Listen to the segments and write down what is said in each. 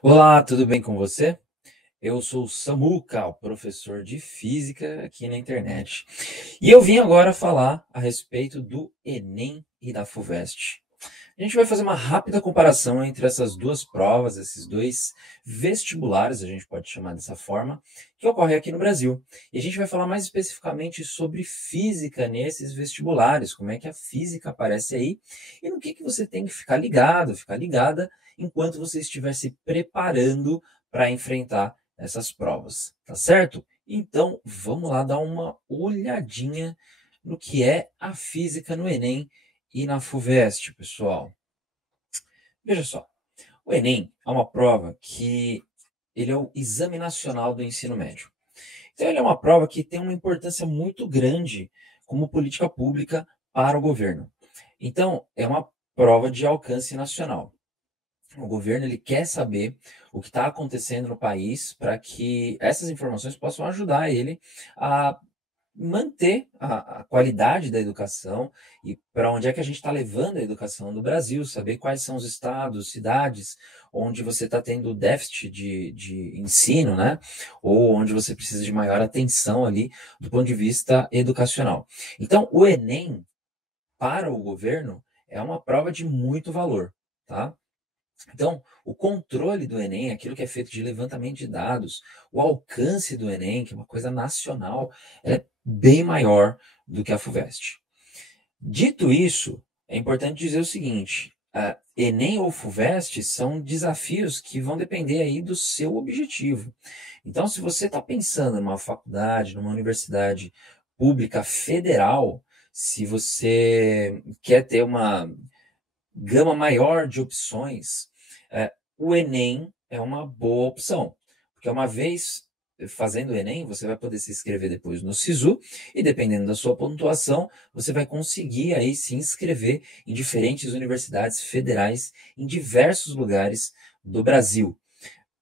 Olá, tudo bem com você? Eu sou o Samuca, o professor de física aqui na internet. E eu vim agora falar a respeito do Enem e da FUVEST. A gente vai fazer uma rápida comparação entre essas duas provas, esses dois vestibulares, a gente pode chamar dessa forma, que ocorre aqui no Brasil. E a gente vai falar mais especificamente sobre física nesses vestibulares, como é que a física aparece aí e no que você tem que ficar ligado, ficar ligada enquanto você estiver se preparando para enfrentar essas provas, tá certo? Então, vamos lá dar uma olhadinha no que é a física no Enem e na FUVEST, pessoal. Veja só, o Enem é uma prova que ele é o Exame Nacional do Ensino Médio. Então, ele é uma prova que tem uma importância muito grande como política pública para o governo. Então, é uma prova de alcance nacional. O governo ele quer saber o que está acontecendo no país para que essas informações possam ajudar ele a manter a qualidade da educação e para onde é que a gente está levando a educação do Brasil, saber quais são os estados, cidades onde você está tendo déficit de ensino, né? Ou onde você precisa de maior atenção ali do ponto de vista educacional. Então, o Enem, para o governo, é uma prova de muito valor, tá? Então, o controle do Enem, aquilo que é feito de levantamento de dados, o alcance do Enem, que é uma coisa nacional, é bem maior do que a FUVEST. Dito isso, é importante dizer o seguinte: a Enem ou FUVEST são desafios que vão depender aí do seu objetivo. Então, se você está pensando numa faculdade, numa universidade pública federal, se você quer ter uma gama maior de opções, o Enem é uma boa opção, porque uma vez fazendo o Enem, você vai poder se inscrever depois no SISU e dependendo da sua pontuação, você vai conseguir aí se inscrever em diferentes universidades federais em diversos lugares do Brasil.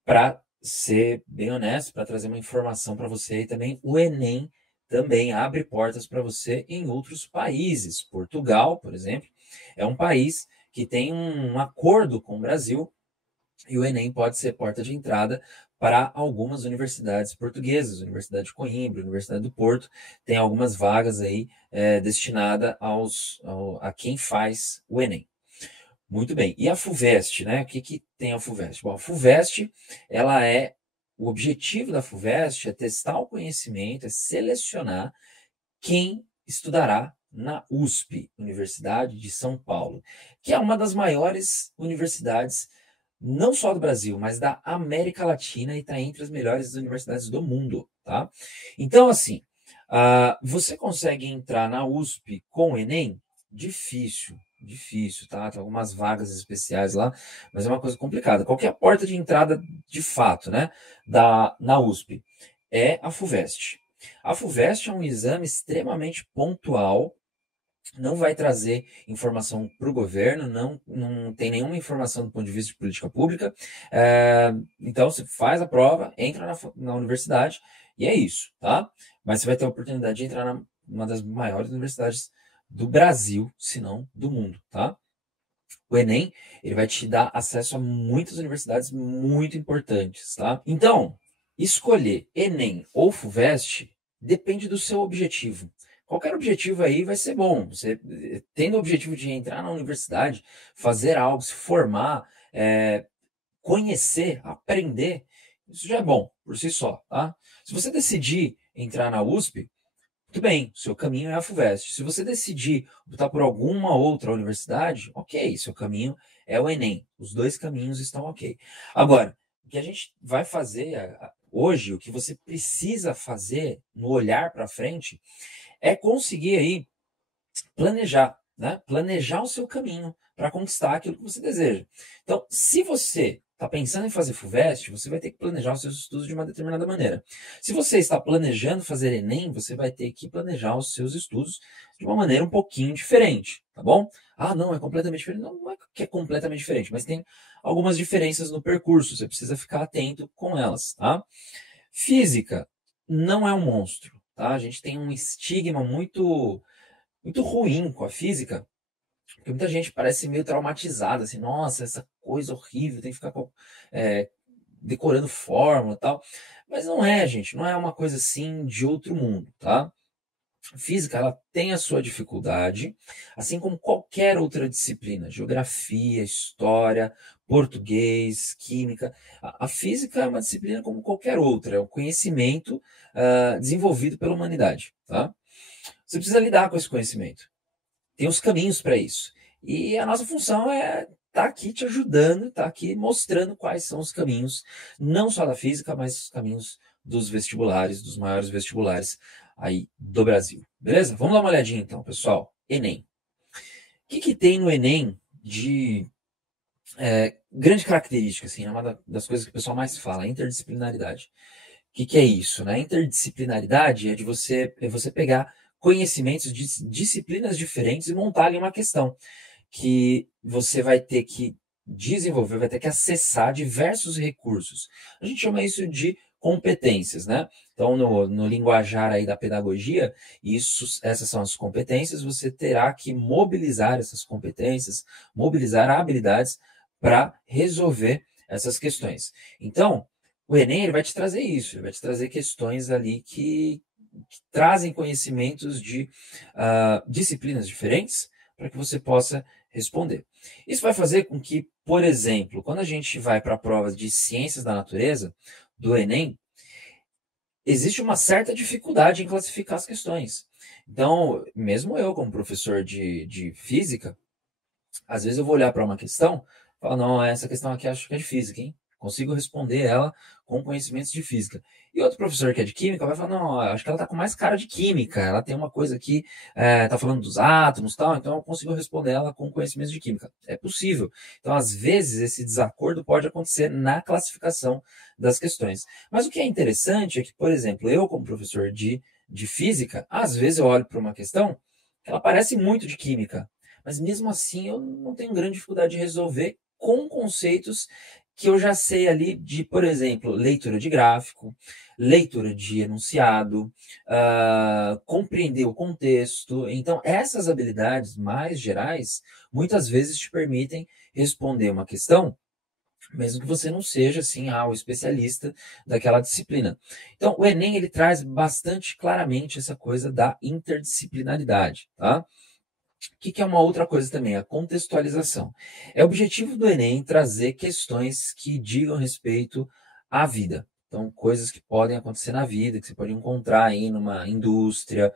Para ser bem honesto, para trazer uma informação para você aí também, o Enem também abre portas para você em outros países. Portugal, por exemplo, é um país que tem um acordo com o Brasil e o Enem pode ser porta de entrada para algumas universidades portuguesas, Universidade de Coimbra, Universidade do Porto, tem algumas vagas aí destinadas a quem faz o Enem. Muito bem. E a FUVEST, né? O que tem a FUVEST? Bom, a FUVEST, o objetivo da FUVEST é testar o conhecimento, é selecionar quem estudará na USP, Universidade de São Paulo, que é uma das maiores universidades, não só do Brasil, mas da América Latina e está entre as melhores universidades do mundo, tá? Então, assim, você consegue entrar na USP com o Enem? Difícil, difícil, tá? Tem algumas vagas especiais lá, mas é uma coisa complicada. Qual que é a porta de entrada de fato, né, na USP? É a FUVEST. A FUVEST é um exame extremamente pontual, não vai trazer informação para o governo, não tem nenhuma informação do ponto de vista de política pública. Então, você faz a prova, entra na universidade e é isso, tá? Mas você vai ter a oportunidade de entrar numa das maiores universidades do Brasil, se não do mundo, tá? O Enem, ele vai te dar acesso a muitas universidades muito importantes, tá? Então, escolher Enem ou FUVEST depende do seu objetivo. Qualquer objetivo aí vai ser bom. Você tendo o objetivo de entrar na universidade, fazer algo, se formar, conhecer, aprender, isso já é bom por si só, tá? Se você decidir entrar na USP, muito bem, seu caminho é a FUVEST. Se você decidir optar por alguma outra universidade, ok, seu caminho é o Enem. Os dois caminhos estão ok. Agora, o que a gente vai fazer hoje, o que você precisa fazer no olhar para frente, é conseguir aí planejar, né? Planejar o seu caminho para conquistar aquilo que você deseja. Então, se você está pensando em fazer FUVEST, você vai ter que planejar os seus estudos de uma determinada maneira. Se você está planejando fazer Enem, você vai ter que planejar os seus estudos de uma maneira um pouquinho diferente, tá bom? Ah, não, é completamente diferente. Não, não é que é completamente diferente, mas tem algumas diferenças no percurso, você precisa ficar atento com elas, tá? Física não é um monstro, tá? A gente tem um estigma muito ruim com a física, Porque muita gente parece meio traumatizada, assim, nossa, essa coisa horrível, tem que ficar é, decorando fórmula e tal. Mas não é, gente, não é uma coisa assim de outro mundo, tá? Física, ela tem a sua dificuldade, assim como qualquer outra disciplina, geografia, história, português, química. A física é uma disciplina como qualquer outra, é um conhecimento desenvolvido pela humanidade, tá? Você precisa lidar com esse conhecimento. Tem os caminhos para isso. E a nossa função é estar aqui te ajudando, estar aqui mostrando quais são os caminhos, não só da física, mas os caminhos dos vestibulares, dos maiores vestibulares aí do Brasil. Beleza? Vamos dar uma olhadinha então, pessoal. Enem. O que, que tem no Enem de grande característica, assim, é uma das coisas que o pessoal mais fala, a interdisciplinaridade. O que, que é isso, né? Interdisciplinaridade é de você pegar conhecimentos de disciplinas diferentes e montar ali uma questão que você vai ter que desenvolver, vai ter que acessar diversos recursos. A gente chama isso de competências, né? Então, no linguajar aí da pedagogia, essas são as competências, você terá que mobilizar essas competências, mobilizar habilidades para resolver essas questões. Então, o Enem ele vai te trazer isso, ele vai te trazer questões ali que trazem conhecimentos de disciplinas diferentes para que você possa responder. Isso vai fazer com que, por exemplo, quando a gente vai para provas de ciências da natureza, do Enem, existe uma certa dificuldade em classificar as questões. Então, mesmo eu, como professor de física, às vezes eu vou olhar para uma questão e falar, não, essa questão aqui acho que é de física, hein? Consigo responder ela com conhecimentos de física. E outro professor que é de química vai falar, não, acho que ela está com mais cara de química, ela tem uma coisa aqui, está falando dos átomos e tal, então eu consigo responder ela com conhecimentos de química. É possível. Então, às vezes, esse desacordo pode acontecer na classificação das questões. Mas o que é interessante é que, por exemplo, eu, como professor de física, às vezes eu olho para uma questão que ela parece muito de química, mas mesmo assim eu não tenho grande dificuldade de resolver com conceitos que eu já sei ali de, por exemplo, leitura de gráfico, leitura de enunciado, compreender o contexto. Então, essas habilidades mais gerais muitas vezes te permitem responder uma questão, mesmo que você não seja assim o especialista daquela disciplina. Então, o Enem ele traz bastante claramente essa coisa da interdisciplinaridade, tá? O que é uma outra coisa também? A contextualização. É objetivo do Enem trazer questões que digam respeito à vida. Então, coisas que podem acontecer na vida, que você pode encontrar aí numa indústria,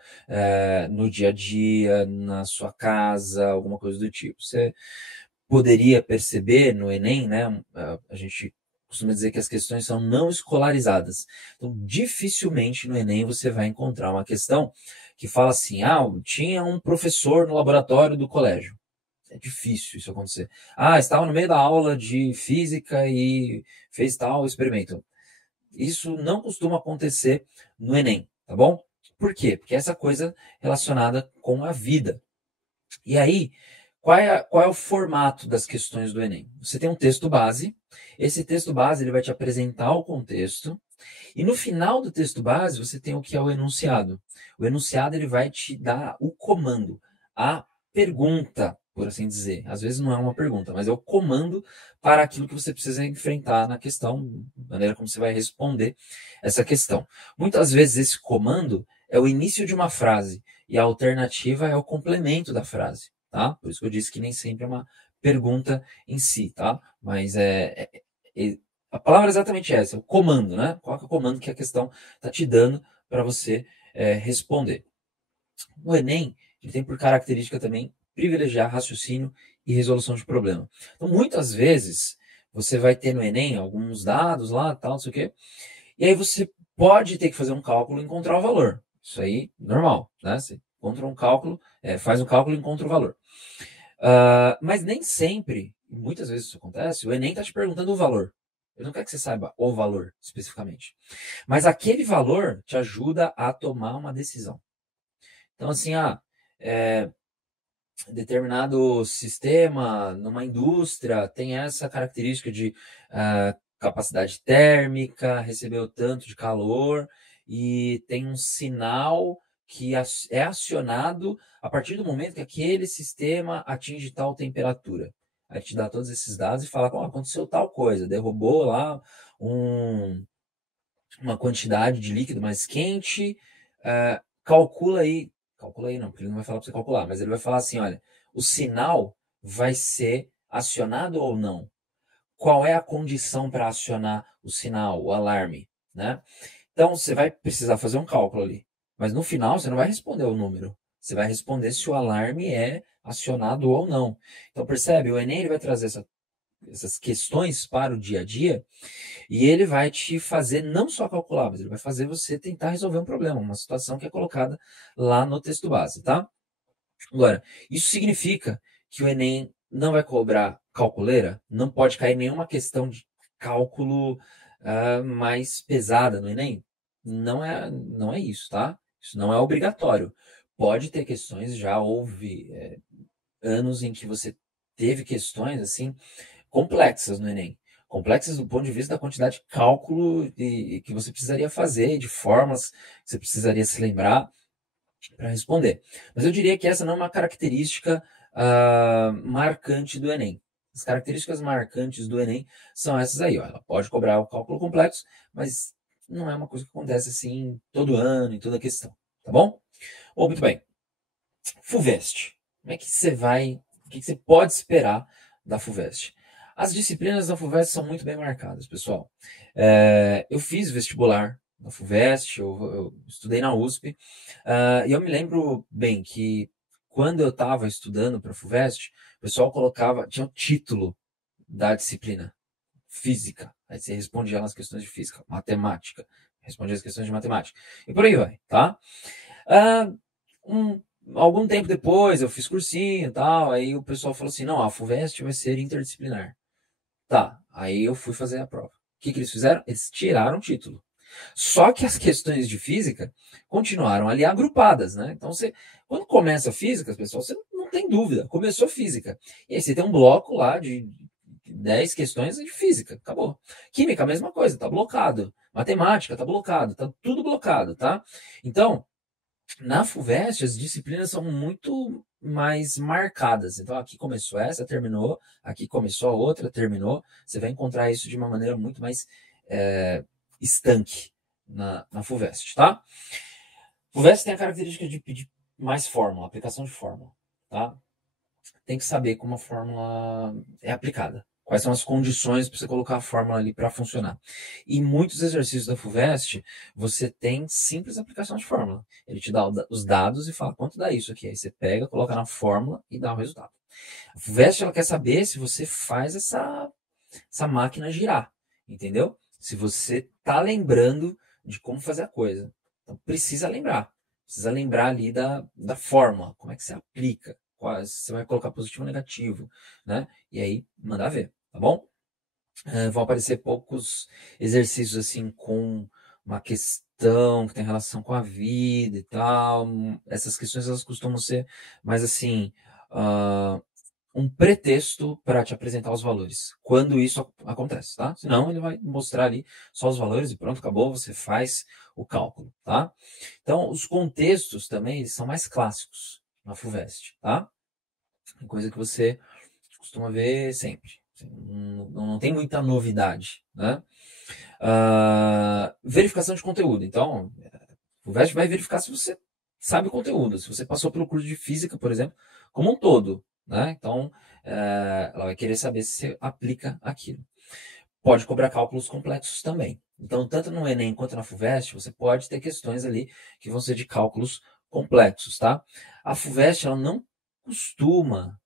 no dia a dia, na sua casa, alguma coisa do tipo. Você poderia perceber no Enem, né? A gente costuma dizer que as questões são não escolarizadas. Então, dificilmente no Enem você vai encontrar uma questão que fala assim: tinha um professor no laboratório do colégio. É difícil isso acontecer. Estava no meio da aula de física e fez tal experimento. Isso não costuma acontecer no Enem, tá bom? Por quê? Porque é essa coisa relacionada com a vida. E aí, qual é o formato das questões do Enem? Você tem um texto base, esse texto base ele vai te apresentar o contexto, e no final do texto base você tem o que é o enunciado. O enunciado ele vai te dar o comando, a pergunta, por assim dizer. Às vezes não é uma pergunta, mas é o comando para aquilo que você precisa enfrentar na questão, maneira como você vai responder essa questão. Muitas vezes esse comando é o início de uma frase e a alternativa é o complemento da frase, tá? Por isso que eu disse que nem sempre é uma pergunta em si, tá? Mas a palavra é exatamente essa, o comando, né? Qual é o comando que a questão está te dando para você responder? O Enem ele tem por característica também privilegiar raciocínio e resolução de problema. Então, muitas vezes, você vai ter no Enem alguns dados lá, tal, não sei o quê, e aí você pode ter que fazer um cálculo e encontrar o valor. Isso aí, normal, né? Você encontra um cálculo, faz um cálculo e encontra o valor. Mas nem sempre, muitas vezes isso acontece, o Enem está te perguntando o valor. Eu não quero que você saiba o valor especificamente. Mas aquele valor te ajuda a tomar uma decisão. Então, assim, determinado sistema numa indústria tem essa característica de capacidade térmica, recebeu tanto de calor e tem um sinal que é acionado a partir do momento que aquele sistema atinge tal temperatura. Aí te dá todos esses dados e fala, aconteceu tal coisa, derrubou lá uma quantidade de líquido mais quente, calcula aí não, porque ele não vai falar para você calcular, mas ele vai falar assim, olha, o sinal vai ser acionado ou não? Qual é a condição para acionar o sinal, o alarme, né? Então, você vai precisar fazer um cálculo ali. Mas no final, você não vai responder o número. Você vai responder se o alarme é acionado ou não. Então, percebe? O Enem ele vai trazer essas questões para o dia a dia e ele vai te fazer não só calcular, mas ele vai fazer você tentar resolver um problema, uma situação que é colocada lá no texto base, tá? Agora, isso significa que o Enem não vai cobrar calculeira? Não pode cair nenhuma questão de cálculo mais pesada no Enem? Não é isso, tá? Isso não é obrigatório. Pode ter questões, já houve anos em que você teve questões assim complexas no Enem. Complexas do ponto de vista da quantidade de cálculo que você precisaria fazer, de formas que você precisaria se lembrar para responder. Mas eu diria que essa não é uma característica marcante do Enem. As características marcantes do Enem são essas aí. Ó. Ela pode cobrar o cálculo complexo, mas não é uma coisa que acontece assim todo ano, em toda questão. Tá bom? Bom, muito bem. FUVEST. Como é que você vai... O que você pode esperar da FUVEST? As disciplinas da FUVEST são muito bem marcadas, pessoal. Eu fiz vestibular na FUVEST, eu estudei na USP, e eu me lembro bem que quando eu estava estudando para a FUVEST, o pessoal tinha o título da disciplina, física. Aí você respondia nas questões de física, matemática, respondia as questões de matemática. E por aí vai, tá? Algum tempo depois eu fiz cursinho e tal, aí o pessoal falou assim, não, a FUVEST vai ser interdisciplinar. Tá, aí eu fui fazer a prova. O que eles fizeram? Eles tiraram o título. Só que as questões de física continuaram ali agrupadas, né? Então, quando começa a física, pessoal, você não tem dúvida, começou física. E aí você tem um bloco lá de 10 questões de física, acabou. Química, a mesma coisa, tá blocado. Matemática, tá blocado, tá tudo blocado, tá? Então, na FUVEST, as disciplinas são muito mais marcadas. Então, aqui começou essa, terminou. Aqui começou a outra, terminou. Você vai encontrar isso de uma maneira muito mais estanque na FUVEST, tá? FUVEST tem a característica de pedir mais fórmula, aplicação de fórmula, tá? Tem que saber como a fórmula é aplicada. Quais são as condições para você colocar a fórmula ali para funcionar. E muitos exercícios da FUVEST, você tem simples aplicação de fórmula. Ele te dá os dados e fala quanto dá isso aqui. Aí você pega, coloca na fórmula e dá o resultado. A FUVEST ela quer saber se você faz essa máquina girar, entendeu? Se você tá lembrando de como fazer a coisa. Então precisa lembrar. Precisa lembrar ali da fórmula, como é que você aplica. Você vai colocar positivo ou negativo, né? E aí, mandar ver, tá bom? Vão aparecer poucos exercícios assim com uma questão que tem relação com a vida e tal. Essas questões elas costumam ser mais assim um pretexto para te apresentar os valores, quando isso acontece, tá? Senão ele vai mostrar ali só os valores e pronto, acabou, você faz o cálculo, tá? Então, os contextos também eles são mais clássicos na FUVEST, tá? É coisa que você costuma ver sempre. Não tem muita novidade, né? Verificação de conteúdo. Então, o FUVEST vai verificar se você sabe o conteúdo, se você passou pelo curso de física, por exemplo, como um todo, né? Então, ela vai querer saber se você aplica aquilo. Pode cobrar cálculos complexos também. Então, tanto no Enem quanto na FUVEST, você pode ter questões ali que vão ser de cálculos complexos, tá? A FUVEST, ela não costuma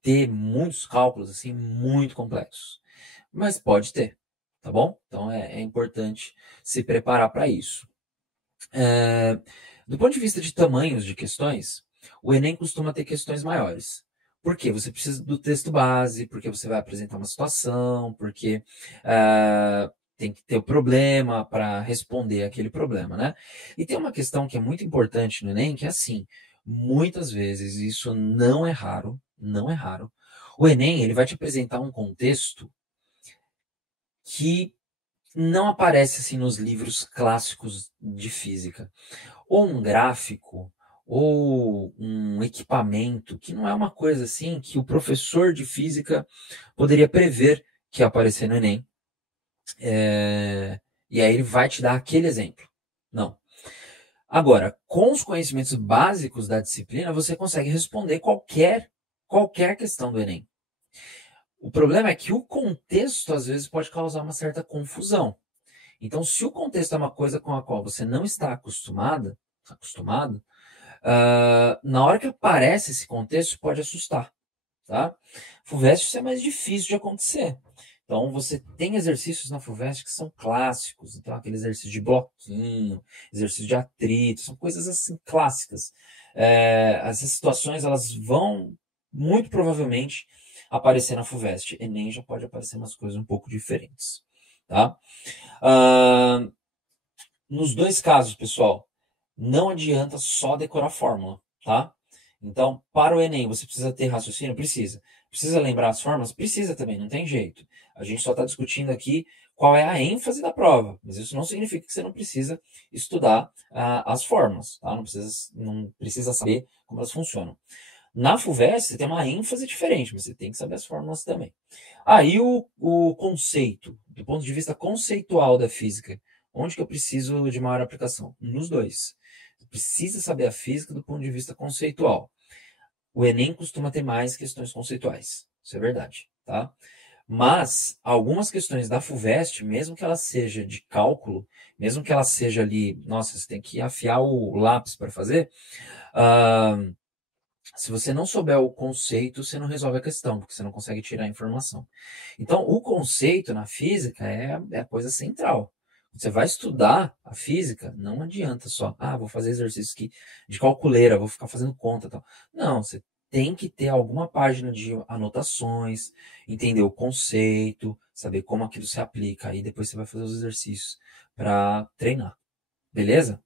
ter muitos cálculos assim muito complexos, mas pode ter, tá bom? Então é importante se preparar para isso. Do ponto de vista de tamanhos de questões, o Enem costuma ter questões maiores. Por quê? Você precisa do texto base, porque você vai apresentar uma situação, porque tem que ter o problema para responder aquele problema, né? E tem uma questão que é muito importante no Enem, que é assim, muitas vezes, isso não é raro, não é raro, o Enem ele vai te apresentar um contexto que não aparece assim nos livros clássicos de física. ou um gráfico, ou um equipamento, que não é uma coisa assim que o professor de física poderia prever que ia aparecer no Enem. E aí ele vai te dar aquele exemplo. Não. Agora, com os conhecimentos básicos da disciplina, você consegue responder qualquer questão do Enem. O problema é que o contexto, às vezes, pode causar uma certa confusão. Então, se o contexto é uma coisa com a qual você não está acostumado, na hora que aparece esse contexto, pode assustar, tá? FUVEST isso é mais difícil de acontecer. Então, você tem exercícios na FUVEST que são clássicos. Então, aquele exercício de bloquinho, exercício de atrito, são coisas assim clássicas. Essas situações, elas vão, muito provavelmente, aparecer na FUVEST. Enem já pode aparecer umas coisas um pouco diferentes, tá? Nos dois casos, pessoal, não adianta só decorar fórmula, tá? Então, para o Enem, você precisa ter raciocínio? Precisa. Precisa lembrar as fórmulas? Precisa também, não tem jeito. A gente só está discutindo aqui qual é a ênfase da prova, mas isso não significa que você não precisa estudar as fórmulas, tá? Não precisa saber como elas funcionam. Na FUVEST, você tem uma ênfase diferente, mas você tem que saber as fórmulas também. Aí o conceito, do ponto de vista conceitual da física, onde que eu preciso de maior aplicação? Nos dois. Você precisa saber a física do ponto de vista conceitual. O Enem costuma ter mais questões conceituais. Isso é verdade, tá? Mas algumas questões da FUVEST, mesmo que ela seja de cálculo, mesmo que ela seja ali, nossa, você tem que afiar o lápis para fazer, se você não souber o conceito, você não resolve a questão, porque você não consegue tirar a informação. Então, o conceito na física é a coisa central. Você vai estudar a física, não adianta só, vou fazer exercício aqui de calculeira, vou ficar fazendo conta e tal. Não, você tem que ter alguma página de anotações, entender o conceito, saber como aquilo se aplica, aí depois você vai fazer os exercícios para treinar. Beleza?